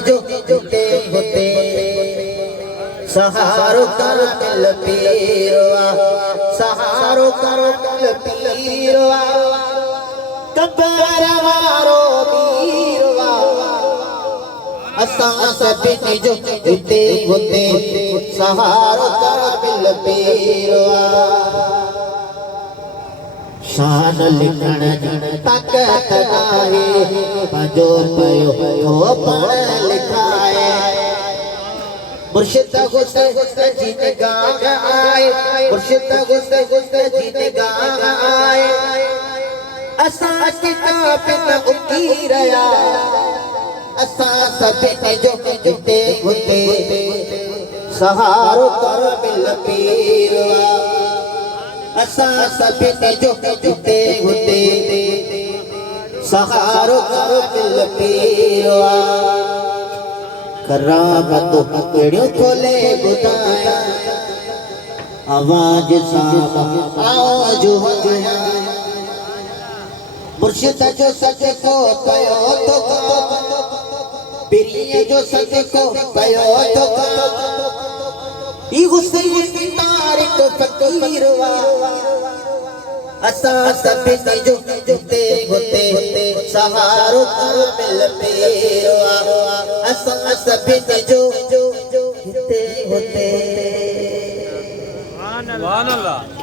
जो जुटे होते सहारो कर मिल पीरवा, सहारो कर मिल पीरवा, कबर मारो पीरवा। असा सभिनी जो जुटे होते सहारो कर मिल पीरवा। शान लिखण ताकत नाहे पंजो पयो हो पढ़ लिखाए। मुर्शिद गुस्से गुस्से जीत गाग आए, मुर्शिद गुस्से गुस्से जीत गाग आए। असा किताब न उकी रया, असा सभिनी जो जुटे होते सहारो कर मिल पीरवा। असा सभिनी जो जुटे होते सहारो कर मिल पीरवा। करामत कड़ियों खोले बुधाया, आवाज साम आओ जो हया। मुर्शिद जो सच को कयो तो पीरिये जो सच को कयो तो गुस्से गुस्से तारिक फकीरवा। असा सभिनी जो जुटे होते सहारो कर मिल पीरवा। असा सभिनी जो जुटे होते। सुभान अल्लाह।